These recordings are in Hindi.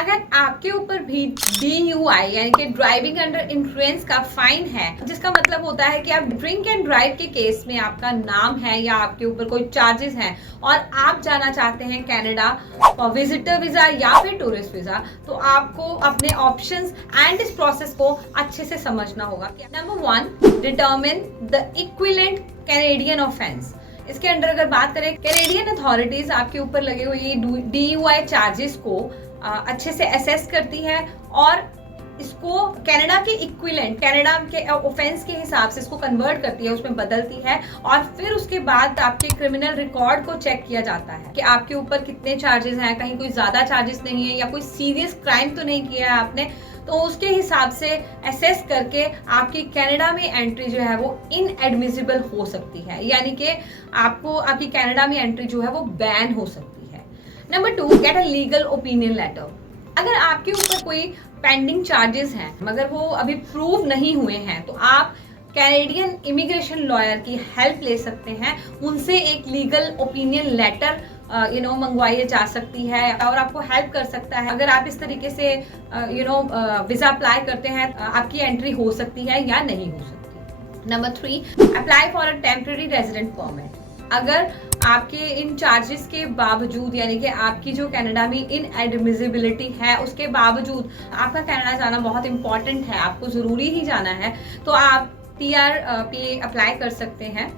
अगर आपके ऊपर भी DUI यानी कि ड्राइविंग अंडर इन्फ्लुएंस का फाइन है, जिसका मतलब होता है कि आप ड्रिंक एंड ड्राइव के केस में आपका नाम है या आपके ऊपर कोई चार्जेस हैं और आप जाना चाहते हैं कनाडा फॉर विजिटर वीजा या फिर टूरिस्ट वीजा, तो आपको अपने ऑप्शंस एंड इस प्रोसेस को अच्छे से समझना होगा। Number 1, determine the equivalent Canadian offence. इसके अंडर अगर बात करें, कैनेडियन अथॉरिटीज आपके ऊपर लगे हुए DUI चार्जेस को अच्छे से असेस करती है और इसको कनाडा के इक्विवेलेंट, कनाडा के ऑफेंस के हिसाब से इसको कन्वर्ट करती है, उसमें बदलती है और फिर उसके बाद आपके क्रिमिनल रिकॉर्ड को चेक किया जाता है कि आपके ऊपर कितने चार्जेस हैं, कहीं कोई ज्यादा चार्जेस नहीं है या कोई सीरियस क्राइम तो नहीं किया है आपने, तो उसके हिसाब से असेस करके आपकी कनाडा में एंट्री जो है वो इनएडमिसिबल हो सकती है, यानी कि आपको आपकी कनाडा में एंट्री जो है वो बैन हो सकती है। Number 2, get a legal opinion letter. अगर आपके ऊपर कोई पेंडिंग चार्जेस हैं मगर वो अभी प्रूव नहीं हुए हैं, तो आप कैनेडियन इमिग्रेशन लॉयर की हेल्प ले सकते हैं, उनसे एक लीगल ओपिनियन लेटर मंगवाई जा सकती है और आपको हेल्प कर सकता है। अगर आप इस तरीके से वीजा अप्लाई करते हैं, आपकी एंट्री हो सकती है या नहीं हो सकती। Number 3, apply for a temporary resident permit. अगर आपके इन चार्जेस के बावजूद, यानी कि आपकी जो कनाडा में इनएडमिसिबिलिटी है उसके बावजूद आपका कनाडा जाना बहुत इंपॉर्टेंट है, आपको ज़रूरी ही जाना है, तो आप TRP अप्लाई कर सकते हैं।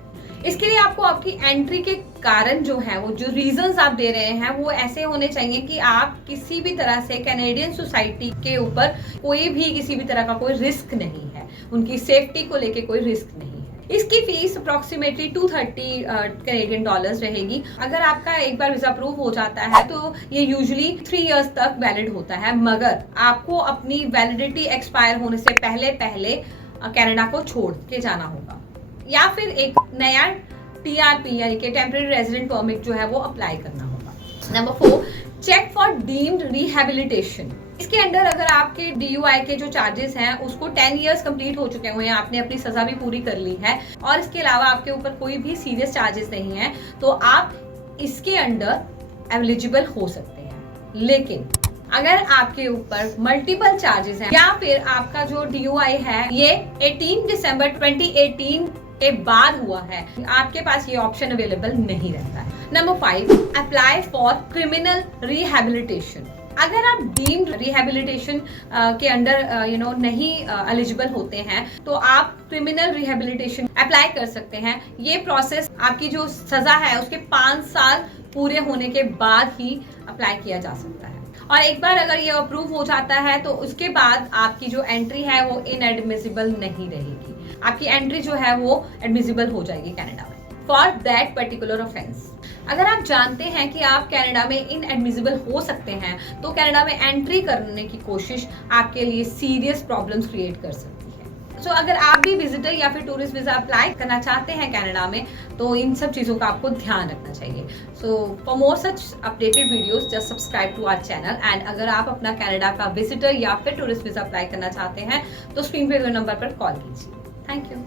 इसके लिए आपको आपकी एंट्री के कारण जो है, वो जो रीजंस आप दे रहे हैं वो ऐसे होने चाहिए कि आप किसी भी तरह से कैनेडियन सोसाइटी के ऊपर कोई भी किसी भी तरह का कोई रिस्क नहीं है, उनकी सेफ्टी को लेके कोई रिस्क नहीं है। इसकी फीस अप्रोक्सीमेटली $230 कैनेडियन रहेगी। अगर आपका एक बार वीजा अप्रूव हो जाता है तो ये यूजुअली 3 इयर्स तक वैलिड होता है, मगर आपको अपनी वैलिडिटी एक्सपायर होने से पहले पहले कनाडा को छोड़ के जाना होगा या फिर एक नया TRP यानी कि टेम्परेरी रेजिडेंट परमिट जो है वो अप्लाई करना होगा। Number 4, check for deemed rehabilitation. इसके अंदर अगर आपके DUI के जो चार्जेस हैं उसको 10 इयर्स कंप्लीट हो चुके हुए हैं, आपने अपनी सजा भी पूरी कर ली है और इसके अलावा आपके ऊपर कोई भी सीरियस चार्जेस नहीं है, तो आप इसके अंडर एलिजिबल हो सकते हैं। लेकिन अगर आपके ऊपर मल्टीपल चार्जेस हैं या फिर आपका जो DUI है ये 18 दिसंबर 2018 के बाद हुआ है, आपके पास ये ऑप्शन अवेलेबल नहीं रहता है। Number 5, apply for criminal rehabilitation. अगर आप डीम्ड रिहेबिलिटेशन के अंडर नहीं एलिजिबल होते हैं, तो आप क्रिमिनल रिहेबिलिटेशन अप्लाई कर सकते हैं। ये प्रोसेस आपकी जो सजा है उसके 5 साल पूरे होने के बाद ही अप्लाई किया जा सकता है और एक बार अगर ये अप्रूव हो जाता है तो उसके बाद आपकी जो एंट्री है वो इनएडमिसिबल नहीं रहेगी, आपकी एंट्री जो है वो एडमिसिबल हो जाएगी कनाडा में फॉर दैट पर्टिकुलर ऑफेंस। अगर आप जानते हैं कि आप कनाडा में इनएडमिसिबल हो सकते हैं, तो कनाडा में एंट्री करने की कोशिश आपके लिए सीरियस प्रॉब्लम्स क्रिएट कर सकती है। सो अगर आप भी विजिटर या फिर टूरिस्ट वीजा अप्लाई करना चाहते हैं कनाडा में, तो इन सब चीज़ों का आपको ध्यान रखना चाहिए। So for more such updated videos just subscribe to our channel and अगर आप अपना कनाडा का विजिटर या फिर टूरिस्ट वीजा अप्लाई करना चाहते हैं तो स्क्रीन पे नंबर पर कॉल कीजिए। Thank you.